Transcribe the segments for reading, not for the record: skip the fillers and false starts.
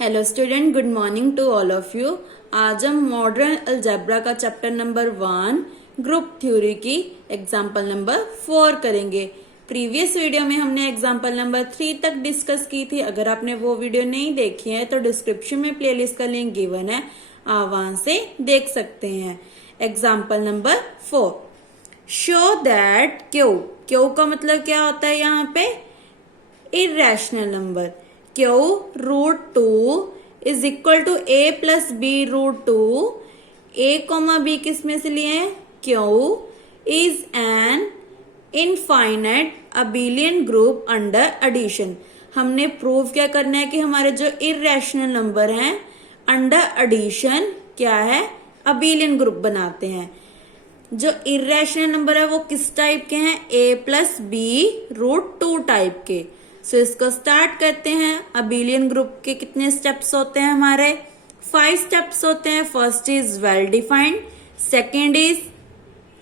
Hello student, good morning to all of you. आज हम modern algebra का chapter number 1 group theory की example number 4 करेंगे। Previous video में हमने एग्जाम्पल नंबर 3 तक डिस्कस की थी। अगर आपने वो वीडियो नहीं देखी है तो डिस्क्रिप्शन में प्लेलिस्ट का लिंक गिवन है, आप वहां से देख सकते हैं। Example number 4, show that Q. Q का मतलब क्या होता है यहाँ पे? Irrational number. Q root 2 is equal to A plus B root 2। A comma B किस में से लिए हैं? Q is an infinite abelian group under addition. हमने प्रूव क्या करना है कि हमारे जो इरेशनल नंबर हैं अंडर एडिशन क्या है? अबिलियन ग्रुप बनाते हैं। जो इरेशनल नंबर है वो किस टाइप के हैं? ए प्लस बी रूट 2 टाइप के। सो इसको स्टार्ट करते हैं। अबिलियन ग्रुप के कितने स्टेप्स होते हैं? हमारे 5 स्टेप्स होते हैं। First is well defined, second is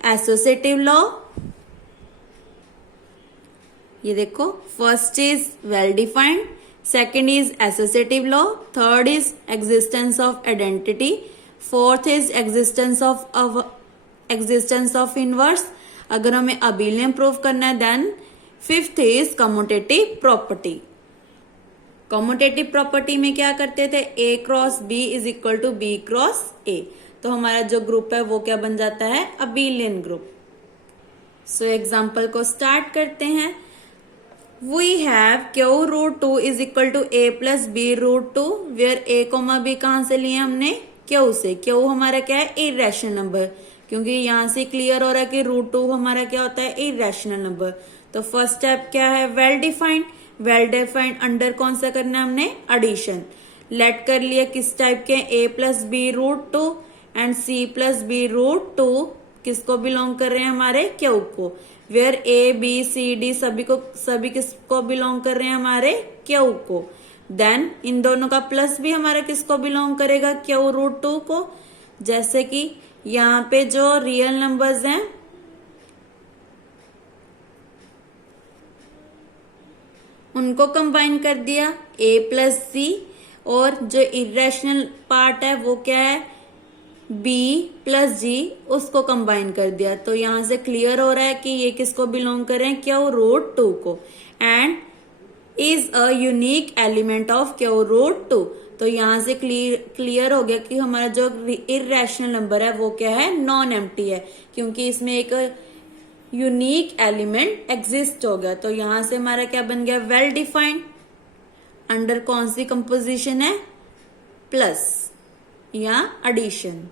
associative law. ये देखो, first is well defined, second is associative law, third is existence of identity, fourth is existence of inverse. अगर हमें अबिलियन प्रूव करना है then fifth is commutative property. Commutative property में क्या करते थे? A cross B is equal to B cross A. तो हमारा जो ग्रुप है वो क्या बन जाता है? Abelian group. सो एग्जाम्पल को स्टार्ट करते हैं। We have Q root 2 is equal to A plus B root 2, where A comma B कहां से लिए हमने? क्यू से। क्यू हमारा क्या है? इरेशनल नंबर, क्योंकि यहां से क्लियर हो रहा है कि रूट 2 हमारा क्या होता है? Irrational number. तो फर्स्ट स्टेप क्या है? Well defined. Well defined under कौन सा करना है हमने? एडिशन। लेट कर लिया किस टाइप के? A plus B root 2 and C plus B root 2 किसको बिलोंग कर रहे हैं? हमारे क्यू को। Where A B C D सभी किसको बिलोंग कर रहे हैं? हमारे क्यू को। देन इन दोनों का प्लस भी हमारा किसको बिलोंग करेगा? क्यू रूट 2 को। जैसे कि यहाँ पे जो रियल नंबर्स हैं उनको कंबाइन कर दिया a प्लस सी, और जो इरेशनल पार्ट है वो क्या है? b प्लस जी, उसको कंबाइन कर दिया। तो यहां से क्लियर हो रहा है कि ये किसको बिलोंग कर रहे हैं? क्यू रूट 2 को। And is a unique element of Q root 2। तो यहां से क्लियर हो गया कि हमारा जो इरेशनल नंबर है वो क्या है? नॉन एम्प्टी है, क्योंकि इसमें एक यूनिक एलिमेंट एग्जिस्ट हो गया। तो यहां से हमारा क्या बन गया? Well defined. अंडर कौन सी कंपोजिशन है? प्लस या एडिशन।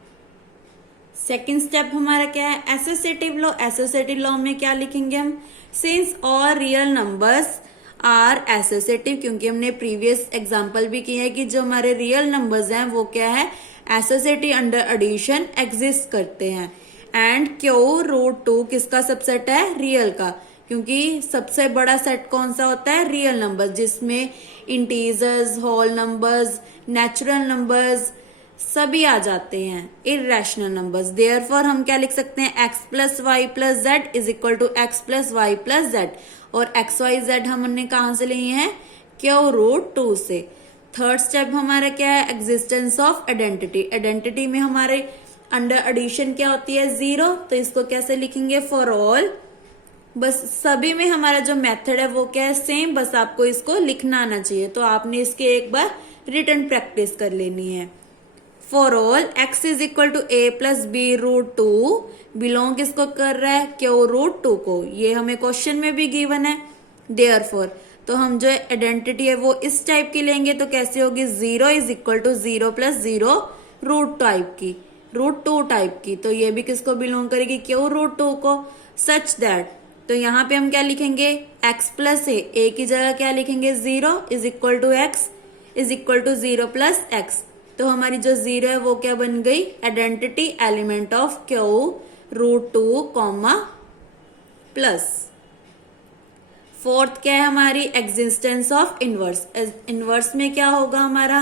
सेकेंड स्टेप हमारा क्या है? Associative law. एसोसिएटिव लॉ में क्या लिखेंगे हम? Since all real numbers are associative, क्योंकि हमने प्रीवियस एग्जांपल भी किया है कि जो हमारे रियल नंबर्स हैं वो क्या है? एसोसिएटिव अंडर एडिशन एग्जिस्ट करते हैं। एंड क्यू रूट 2 किसका सबसेट है? रियल का, क्योंकि सबसे बड़ा सेट कौन सा होता है? रियल नंबर्स, जिसमें integers, whole numbers, natural numbers सभी आ जाते हैं, इरेशनल नंबर्स। देयरफॉर हम क्या लिख सकते हैं? X plus Y plus Z is equal to X plus Y plus Z. और एक्स वाई जेड हमने कहां से लिए हैं? क्यू रूट 2 से। थर्ड स्टेप हमारा क्या है? Existence of identity. आइडेंटिटी में हमारे अंडर एडिशन क्या होती है? 0। तो इसको कैसे लिखेंगे? For all. बस सभी में हमारा जो मेथड है वो क्या है? सेम। बस आपको इसको लिखना आना चाहिए। तो आपने इसकी एक बार रिटन प्रैक्टिस कर लेनी है। For all X is equal to A plus B root 2 belong किसको कर रहा है? क्यू रूट 2 को। ये हमें क्वेश्चन में भी गिवन है। देयरफॉर तो हम जो आइडेंटिटी है वो इस टाइप की लेंगे। तो कैसे होगी? 0 is equal to 0 plus 0 root root 2 type की। तो ये भी किसको बिलोंग करेगी? क्यू रूट 2 को। सच दैट तो यहाँ पे हम क्या लिखेंगे? x प्लस ए की जगह क्या लिखेंगे? 0 is equal to X is equal to 0 plus X. तो हमारी जो 0 है वो क्या बन गई? Identity element of Q root 2 comma plus. Fourth क्या है हमारी? Existence of inverse. इनवर्स में क्या होगा हमारा?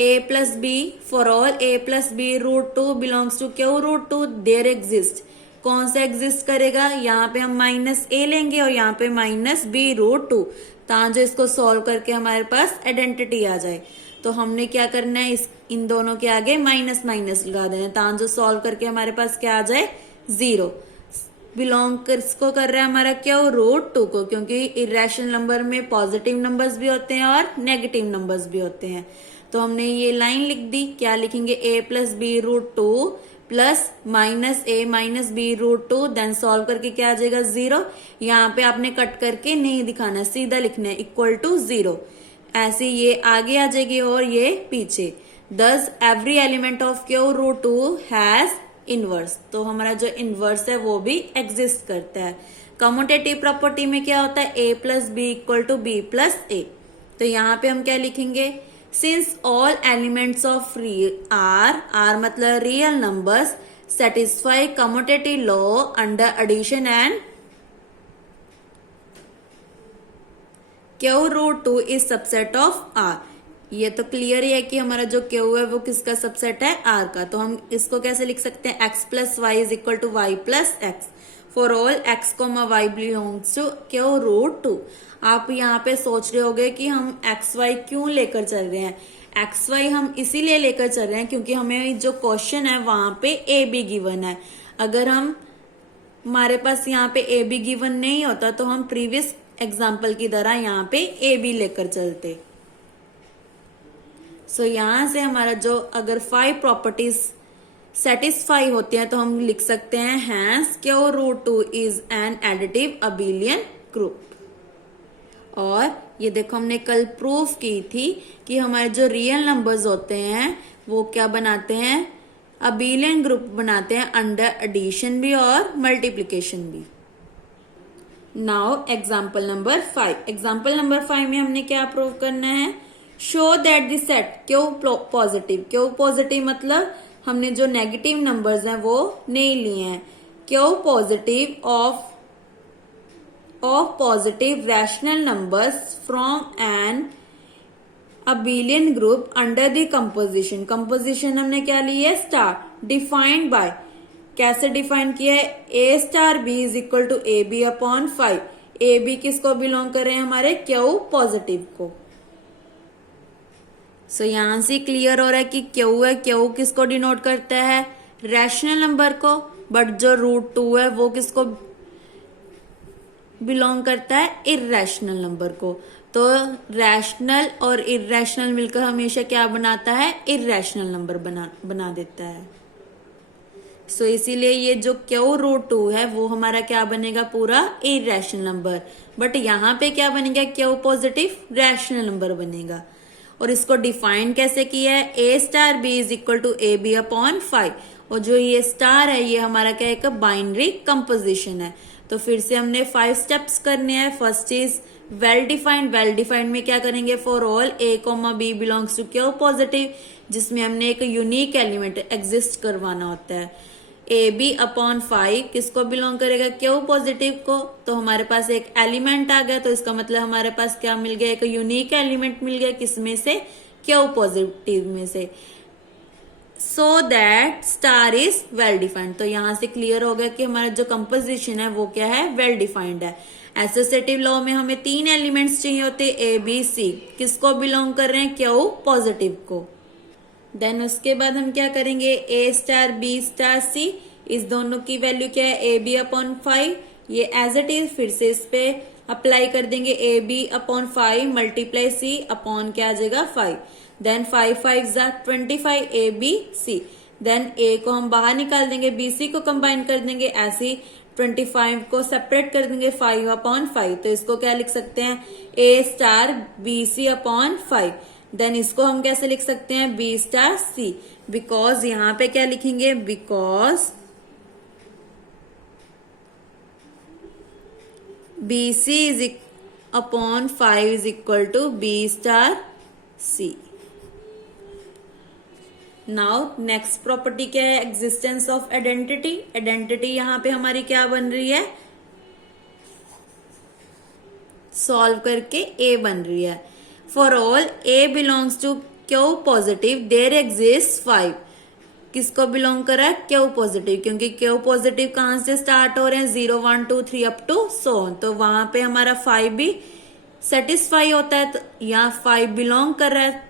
a plus B. For all a plus B root 2 belongs to Q root 2, there exist कौन सा एग्जिस्ट करेगा, यहाँ पे हम -a लेंगे और यहाँ पे -b√2, ताकि जो इसको सॉल्व करके हमारे पास आइडेंटिटी आ जाए। तो हमने क्या करना है, इन दोनों के आगे माइनस माइनस लगा देना, ताकि जो सॉल्व करके हमारे पास क्या आ जाए, 0। बिलोंग किसको कर रहा है हमारा क्या, √2 को, क्योंकि इरेशनल नंबर में पॉजिटिव नंबर्स भी होते हैं और नेगेटिव नंबर्स भी होते हैं। तो हमने ये लाइन लिख दी, क्या लिखेंगे, a + b√2 plus -a - b√2, then solve करके क्या आ जाएगा, 0। यहाँ पे आपने कट करके नहीं दिखाना, सीधा लिखना है = 0। ऐसे ये आगे आ जाएगी और ये पीछे। Thus every element of Q√2 has inverse, तो हमारा जो इनवर्स है वो भी एग्जिस्ट करता है। कम्यूटेटिव प्रॉपर्टी में क्या होता है, a + b = b + a। तो यहाँ पे हम क्या लिखेंगे, since all elements of R मतलब real numbers satisfy commutative law under addition and Q√2 is subset of R. ये तो क्लियर ही है कि हमारा जो Q है वो किसका सबसेट है, R का। तो हम इसको कैसे लिख सकते हैं, x + y = y + x for all x, y belongs to Q√2। आप यहाँ पे सोच रहे होगे कि हम x y क्यों लेकर चल रहे हैं। x y हम इसीलिए लेकर चल रहे हैं क्योंकि हमें जो क्वेश्चन है वहां पे a b गिवन है। अगर हमारे पास यहाँ पे a b गिवन नहीं होता तो हम प्रीवियस एग्जाम्पल की तरह यहाँ पे a b लेकर चलते। सो यहां से हमारा जो अगर 5 प्रॉपर्टीज सेटिस्फाई होती हैं तो हम लिख सकते हैं hence Q√2 is an additive abelian group. और ये देखो हमने कल प्रूफ की थी कि हमारे जो रियल नंबर्स होते हैं वो क्या बनाते हैं, अबेलियन ग्रुप बनाते हैं अंडर एडिशन भी और मल्टीप्लिकेशन भी। Now example number 5। Example number 5 में हमने क्या प्रूव करना है, show that the set Q positive मतलब हमने जो नेगेटिव नंबर्स हैं वो नहीं लिए हैं, Q positive of positive rational numbers from an abelian group under the composition. Composition हमने क्या ली है, स्टार, डिफाइंड बाय, कैसे डिफाइन किया है, a * b = ab/5। A b किसको बिलोंग कर रहे हैं, हमारे Q पॉजिटिव को। सो यहां से क्लियर हो रहा है कि Q है, Q किसको डिनोट करता है, रैशनल नंबर को, बट जो √2 है वो किसको बिलोंग करता है, इरेशनल नंबर को। तो रैशनल और इरेशनल मिलकर हमेशा क्या बनाता है, इरेशनल नंबर बना देता है। सो इसीलिए ये जो Q√2 है वो हमारा क्या बनेगा, पूरा इरेशनल नंबर, बट यहाँ पे क्या बनेगा, Q पॉजिटिव रैशनल नंबर बनेगा। और इसको डिफाइन कैसे किया है, a * b = ab/5। और जो ये स्टार है ये हमारा क्या है, एक बाइनरी कंपोजिशन है। तो फिर से हमने 5 स्टेप्स करने हैं। फर्स्ट इज वेल डिफाइंड में क्या करेंगे, for all a, b belongs to Q positive, जिसमें हमने एक यूनिक एलिमेंट एग्जिस्ट करवाना होता है। ab/5 किसको बिलोंग करेगा, Q पॉजिटिव को। तो हमारे पास एक एलिमेंट आ गया, तो इसका मतलब हमारे पास क्या मिल गया, एक यूनिक एलिमेंट मिल गया, किसमें से, Q पॉजिटिव में से। So that star is well defined. तो यहां से क्लियर हो गया कि हमारा जो कंपोजिशन है वो क्या है, वेल डिफाइंड है। एसोसिएटिव लॉ में हमें 3 एलिमेंट्स चाहिए होते, A B C, किसको बिलोंग कर रहे हैं, Q पॉजिटिव को। देन उसके बाद हम क्या करेंगे, a * b * c, इस दोनों की वैल्यू क्या है, ab/5। ये एज इट इज फिर से इस पे अप्लाई कर देंगे, ab/5 मल्टीप्लाई c अपॉन क्या आ जाएगा, 5। Then 5 5 25 abc। देन a को हम बाहर निकाल देंगे, bc को कंबाइन कर देंगे, ऐसे 25 को सेपरेट कर देंगे 5/5। तो इसको क्या लिख सकते हैं, a * bc/5। देन इसको हम कैसे लिख सकते हैं, b * c, बिकॉज यहां पे क्या लिखेंगे, because bc /5 = b * c। Now next property क्या है, एग्जिस्टेंस ऑफ आइडेंटिटी। आइडेंटिटी यहां पे हमारी क्या बन रही है, सॉल्व करके a बन रही है। For all a belongs to Q positive there exist 5। किसको बिलोंग कर रहा है, क्यू पॉजिटिव, क्योंकि क्यू पॉजिटिव कहां से स्टार्ट हो रहे हैं, 0 1 2 3 अप टू सो ऑन, तो वहां पे हमारा 5 भी सेटिस्फाई होता है, तो यहाँ 5 बिलोंग कर रहा है,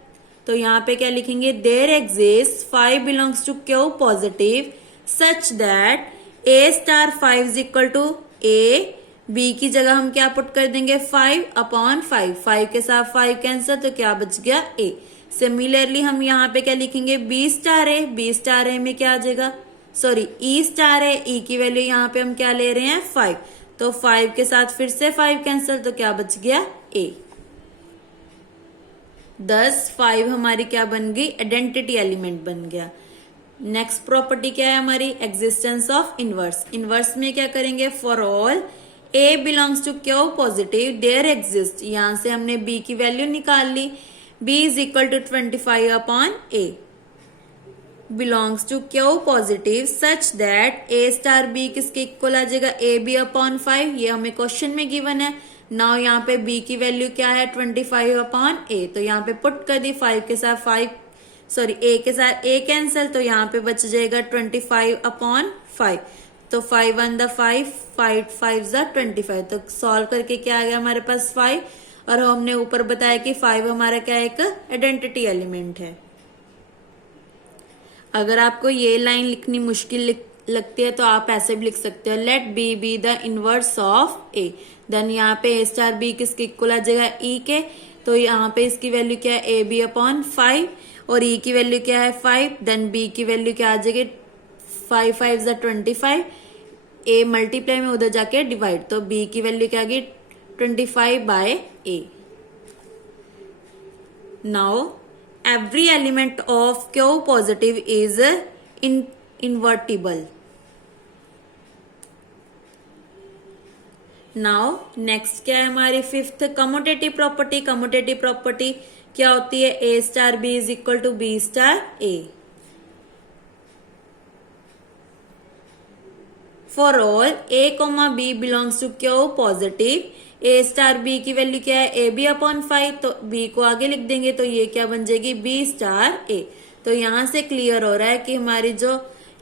तो यहाँ पे क्या लिखेंगे, there exist 5 belongs to Q positive such that a star 5 is equal to a, b की जगह हम क्या पुट कर देंगे 5 अपॉन 5, 5 के साथ 5 कैंसिल, तो क्या बच गया ए। सिमिलरली हम यहाँ पे क्या लिखेंगे, बी स्टार ए, बी स्टार ए में क्या आ जाएगा, सॉरी ई स्टार ए, ई की वैल्यू यहाँ पे हम क्या ले रहे हैं 5, तो 5 के साथ फिर से 5 कैंसिल, तो क्या बच गया ए। 5 हमारी क्या बन गई, आइडेंटिटी एलिमेंट बन गया। नेक्स्ट प्रॉपर्टी क्या है हमारी, एग्जिस्टेंस ऑफ इनवर्स। इनवर्स में क्या करेंगे, for all a belongs to Q positive there exist, यहां से हमने बी की वैल्यू निकाल ली, b is equal to 25 upon a belongs to Q positive such that a star b किसके इक्वल आ जाएगा, ए बी अपॉन 5, ये हमें क्वेश्चन में गिवन है। नाउ यहाँ पे b की वैल्यू क्या है 25 अपॉन ए, तो यहाँ पे पुट कर दी, 5 के साथ 5 सॉरी ए के साथ ए कैंसिल, तो यहाँ पे बच जाएगा 25 अपॉन 5, तो 5 1 द 5 5 5 द 25, तो सॉल्व करके क्या आ गया हमारे पास 5, और हमने ऊपर बताया कि 5 हमारा क्या एक आइडेंटिटी एलिमेंट है। अगर आपको ये लाइन लिखनी मुश्किल लगती है तो आप ऐसे भी लिख सकते हो, let b be the inverse of a, then यहाँ पे ए स्टार बी किसके इक्वल आ जाएगा ई के, तो यहाँ पे इसकी वैल्यू क्या है ए बी अपॉन 5, और ई की वैल्यू क्या है 5, देन बी की वैल्यू क्या आ जाएगी 5 5 द 25, ए मल्टीप्लाई में उधर जाके डिवाइड, तो बी की वैल्यू क्या आ गई 25 by A. Now, every element of Q positive is invertible. Now, next क्या है हमारी fifth commutative property. Commutative property क्या होती है, A star B is equal to B star A। For all A, B belongs to Q positive, a star b की value क्या है A B upon 5, तो बी को आगे लिख देंगे, तो ये क्या बन जाएगी बी स्टार ए। तो यहां से क्लियर हो रहा है कि हमारी जो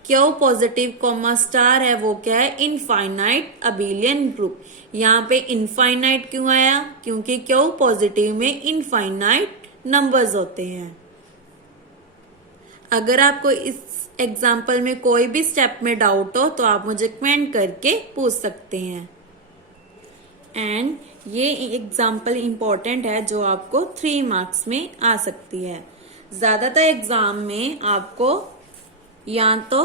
क्यू पॉजिटिव कॉमा स्टार है वो क्या है, इनफाइनाइट अबिलियन ग्रुप। यहाँ पे इनफाइनाइट क्यों आया, क्योंकि क्यू पॉजिटिव में इनफाइनाइट नंबर्स होते हैं। अगर आपको इस एग्जाम्पल में कोई भी स्टेप में डाउट हो तो आप मुझे कमेंट करके पूछ सकते हैं। एंड ये एग्जाम्पल इम्पोर्टेंट है जो आपको 3 मार्क्स में आ सकती है। ज्यादातर एग्जाम में आपको या तो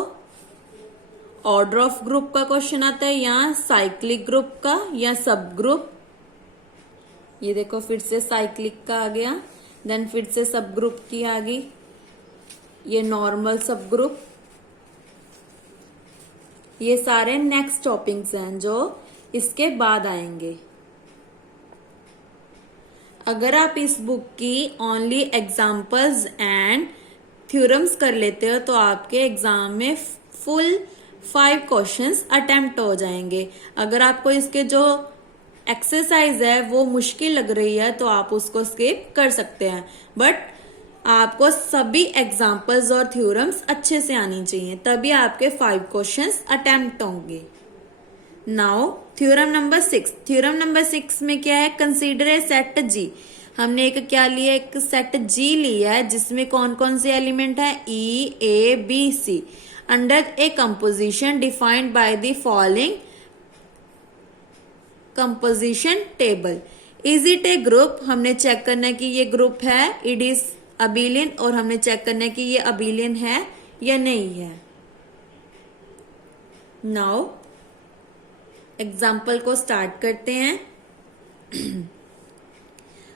ऑर्डर ऑफ ग्रुप का क्वेश्चन आता है, या साइक्लिक ग्रुप का, या सब ग्रुप। ये देखो फिर से साइक्लिक का आ गया, देन फिर से सब ग्रुप की आ गई, ये नॉर्मल सब ग्रुप। ये सारे नेक्स्ट टॉपिक्स हैं जो इसके बाद आएंगे। अगर आप इस बुक की ओनली एग्जाम्पल्स एंड थ्योरम्स कर लेते हो तो आपके एग्जाम में फुल 5 क्वेश्चंस अटेम्प्ट हो जाएंगे। अगर आपको इसके जो एक्सरसाइज है वो मुश्किल लग रही है तो आप उसको स्किप कर सकते हैं, बट आपको सभी एग्जाम्पल्स और थ्योरम्स अच्छे से आनी चाहिए, तभी आपके 5 क्वेश्चंस अटेम्प्ट होंगे। Now theorem number 6। Theorem number 6 में क्या है, कंसीडर ए सेट जी। हमने एक क्या लिया, एक सेट जी लिया है जिसमें कौन कौन से एलिमेंट है, E A B C, under a composition defined by the following composition table. Is it a group, हमने चेक करना है कि ये ग्रुप है, इट इज अबिलियन, और हमने चेक करना है कि ये अबिलियन है या नहीं है। नाउ एग्जाम्पल को स्टार्ट करते हैं।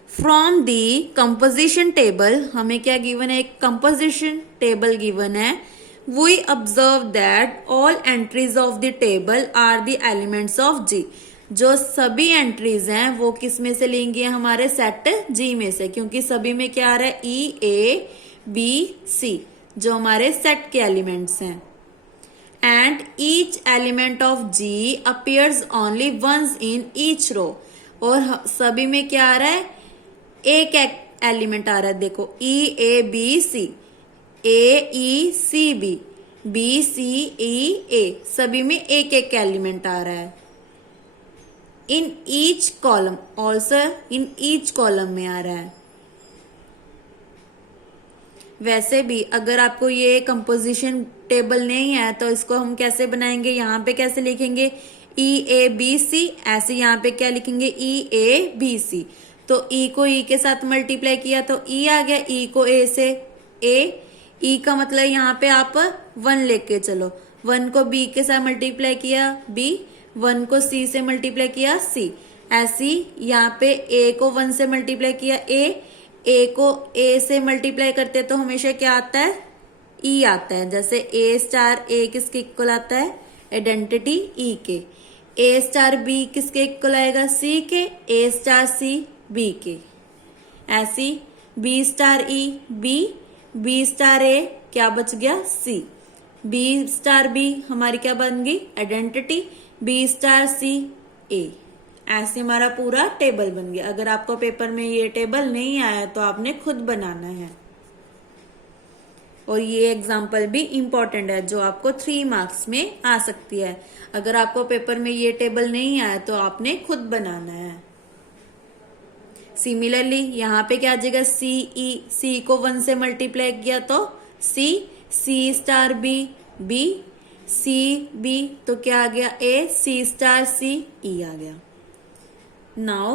फ्रॉम दी कंपोजिशन टेबल, हमें क्या गिवन है, एक कंपोजिशन टेबल गिवन है। We observe that all entries of the table are the elements of G. जो सभी एंट्रीज हैं वो किस में से लेंगे, हमारे सेट जी में से, क्योंकि सभी में क्या आ रहा है, ई ए बी सी, जो हमारे सेट के एलिमेंट्स हैं। And each element of G appears only once in each row। और सभी में क्या आ रहा है, एक एलिमेंट आ रहा है, देखो E A B C, AECB, BCEA, सभी में एक एक एलिमेंट आ रहा है। In each column, also in each column में आ रहा है। वैसे भी अगर आपको ये कंपोजिशन टेबल नहीं है तो इसको हम कैसे बनाएंगे, यहाँ पे कैसे लिखेंगे EABC, ऐसे यहाँ पे क्या लिखेंगे EABC। तो E को E के साथ मल्टीप्लाई किया तो E आ गया, E को A से A, E का मतलब यहाँ पे आप 1 लेके चलो, 1 को B के साथ मल्टीप्लाई किया B, 1 को C से मल्टीप्लाई किया C। ऐसी यहाँ पे A को 1 से मल्टीप्लाई किया A को A से मल्टीप्लाई करते तो हमेशा क्या आता है E आता है। जैसे A स्टार A किसके इक्वल आता है, आइडेंटिटी E के। A स्टार B किसके इक्वल आएगा, C के। A स्टार C B के। ऐसी B star E B, B star A क्या बच गया C, B स्टार B हमारी क्या बन गई identity, B star C A। ऐसे हमारा पूरा टेबल बन गया। अगर आपको पेपर में ये टेबल नहीं आया तो आपने खुद बनाना है। और ये एग्जाम्पल भी इम्पोर्टेंट है जो आपको 3 मार्क्स में आ सकती है। अगर आपको पेपर में ये टेबल नहीं आया तो आपने खुद बनाना है। सिमिलरली यहाँ पे क्या आ जाएगा C को 1 से मल्टीप्लाई किया तो C star B B, C B तो क्या आ गया A, C star C E आ गया। Now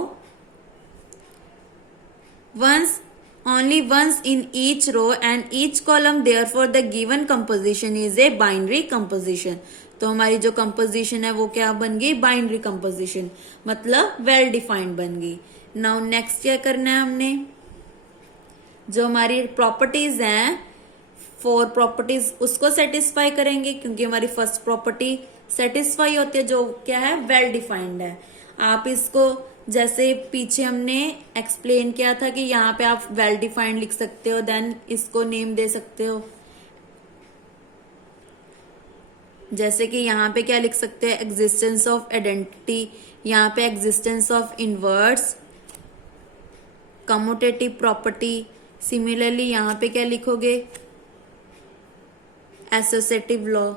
only once in each row and each column, therefore the given composition is a binary composition। तो हमारी जो कंपोजिशन है वो क्या बन गई, बाइनरी कंपोजिशन, मतलब वेल डिफाइंड बन गई। नाउ नेक्स्ट क्या करना है हमने, जो हमारी प्रॉपर्टीज हैं 4 प्रॉपर्टीज उसको सेटिस्फाई करेंगे, क्योंकि हमारी फर्स्ट प्रॉपर्टी सेटिस्फाई होती है जो क्या है वेल डिफाइंड है। आप इसको जैसे पीछे हमने एक्सप्लेन किया था कि यहाँ पे आप वेल डिफाइंड लिख सकते हो, देन इसको नेम दे सकते हो। जैसे कि यहाँ पे क्या लिख सकते हैं, एग्जिस्टेंस ऑफ आइडेंटिटी, यहाँ पे existence of inverse, commutative property. Similarly यहाँ पे क्या लिखोगे, एसोसिएटिव लॉ।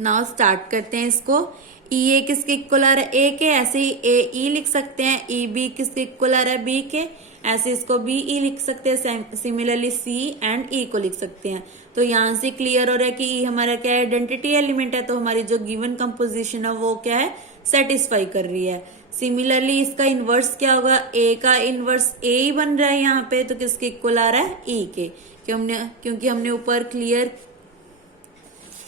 नाउ स्टार्ट करते हैं इसको। ए किसके इक्वल आ रहा है ए के, ऐसे ही ए लिख सकते हैं। ई बी किसके इक्वल आ रहा है बी के, ऐसे इसको बी ई लिख सकते हैं। सिमिलरली सी एंड ई को लिख सकते हैं। तो यहाँ से क्लियर हो रहा है कि ई हमारा क्या है, आइडेंटिटी एलिमेंट है। तो हमारी जो गिवन कंपोजिशन है वो क्या है, सेटिस्फाई कर रही है। सिमिलरली इसका इनवर्स क्या होगा, ए का इनवर्स ए ही बन रहा है यहाँ पे, तो किसके इक्वल आ रहा है ई के, क्योंकि हमने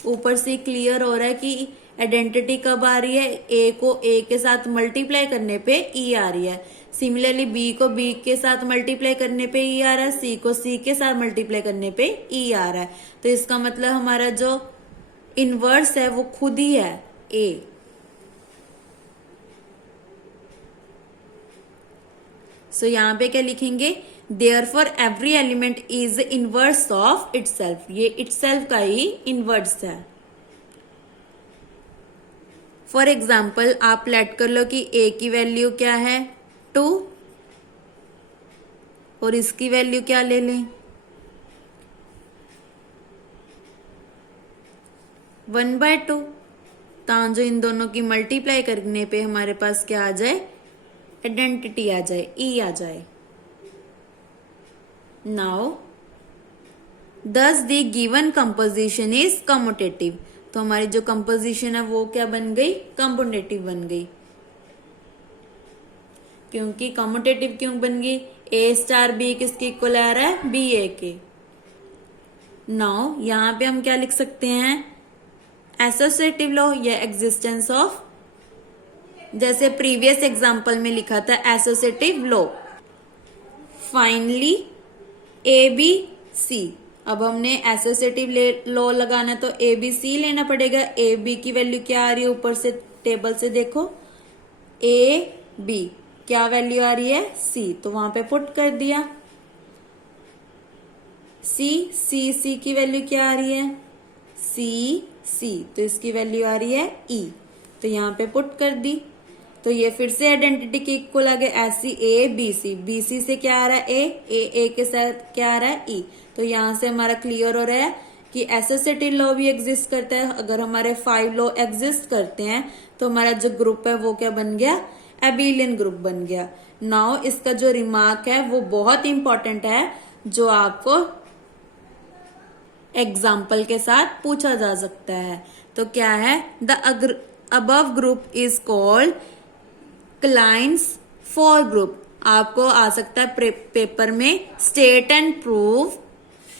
ऊपर से क्लियर हो रहा है कि आइडेंटिटी कब आ रही है, ए को ए के साथ मल्टीप्लाई करने पे ई आ रही है। सिमिलरली बी को बी के साथ मल्टीप्लाई करने पे ई आ रहा है, सी को सी के साथ मल्टीप्लाई करने पे ई आ रहा है। तो इसका मतलब हमारा जो इनवर्स है वो खुद ही है ए। सो यहाँ पे क्या लिखेंगे, therefore every element is inverse of itself. ये इटसेल्फ का ही इनवर्स है। फॉर एग्जाम्पल आप लेट कर लो कि ए की वैल्यू क्या है 2 और इसकी वैल्यू क्या ले लें 1/2। जो इन दोनों की मल्टीप्लाई करने पे हमारे पास क्या आ जाए, आइडेंटिटी आ जाए, ई आ जाए। नाउ दस the given composition is commutative. तो हमारी जो कंपोजिशन है वो क्या बन गई, कम्यूटेटिव बन गई। क्योंकि कम्यूटेटिव क्यों बन गई, ए स्टार बी किसके इक्वल आ रहा है, बी ए के। नाउ यहां पे हम क्या लिख सकते हैं, एसोसिएटिव लॉ या एग्जिस्टेंस ऑफ, जैसे प्रीवियस एग्जांपल में लिखा था associative law. Finally a B c, अब हमने एसोसिएटिव लॉ लगाना तो ए बी सी लेना पड़ेगा। ए बी की वैल्यू क्या आ रही है, ऊपर से टेबल से देखो, ए बी क्या वैल्यू आ रही है सी, तो वहां पे पुट कर दिया। सी की वैल्यू क्या आ रही है सी, तो इसकी वैल्यू आ रही है ई, तो यहाँ पे पुट कर दी। तो ये फिर से आइडेंटिटी के इक्वल आ गए, ऐसी A B C, B C से क्या आ रहा है ए के साथ क्या आ रहा है ई। तो यहां से हमारा क्लियर हो रहा है कि एसोसिएटिव लॉ भी एग्जिस्ट करता है। अगर हमारे 5 लॉ एग्जिस्ट करते हैं तो हमारा जो ग्रुप है वो क्या बन गया, एबिलियन ग्रुप बन गया। नाउ इसका जो रिमार्क है वो बहुत इंपॉर्टेंट है, जो आपको एग्जाम्पल के साथ पूछा जा सकता है। तो क्या है, the above group is called clans for group. आपको आ सकता है पेपर में स्टेट एंड प्रूफ,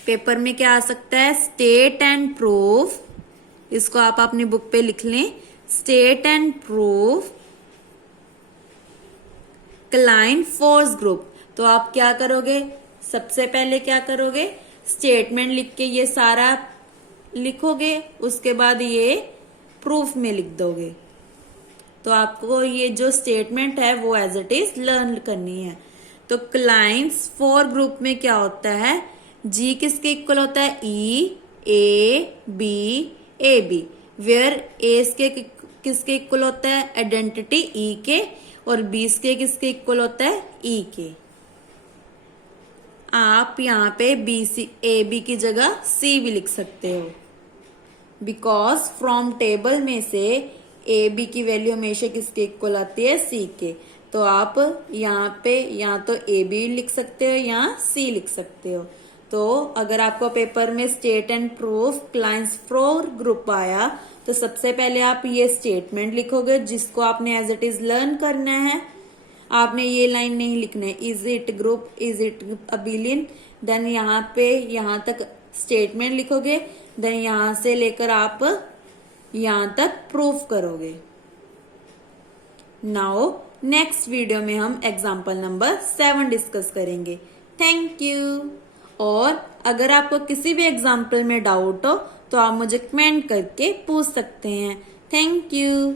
पेपर में क्या आ सकता है, स्टेट एंड प्रूफ। इसको आप अपनी बुक पे लिख लें, state and proof client force group. तो आप क्या करोगे, सबसे पहले क्या करोगे, स्टेटमेंट लिख के ये सारा लिखोगे, उसके बाद ये प्रूफ में लिख दोगे। तो आपको ये जो स्टेटमेंट है वो एज इट इज लर्न करनी है। तो क्लाइंट्स फॉर ग्रुप में क्या होता है, जी किसके इक्वल होता है, ई ए बी, वेयर ए किसके इक्वल होता है, आइडेंटिटी ई के, और बी के किसके इक्वल होता है, ई के। आप यहाँ पे ए बी की जगह सी भी लिख सकते हो, बिकॉज फ्रॉम टेबल में से ए बी की वैल्यू हमेशा किसके इक्वल आती है, सी के। तो आप यहाँ पे या तो ए बी लिख सकते हो या सी लिख सकते हो। तो अगर आपको पेपर में state and proof clients for group आया तो सबसे पहले आप ये स्टेटमेंट लिखोगे, जिसको आपने एज इट इज लर्न करना है। आपने ये लाइन नहीं लिखना है, is it group, is it abelian, then यहाँ पे यहाँ तक स्टेटमेंट लिखोगे, देन यहाँ से लेकर आप यहाँ तक प्रूफ करोगे। नाउ नेक्स्ट वीडियो में हम एग्जाम्पल नंबर 7 डिस्कस करेंगे। Thank you. और अगर आपको किसी भी एग्जाम्पल में डाउट हो तो आप मुझे कमेंट करके पूछ सकते हैं। Thank you.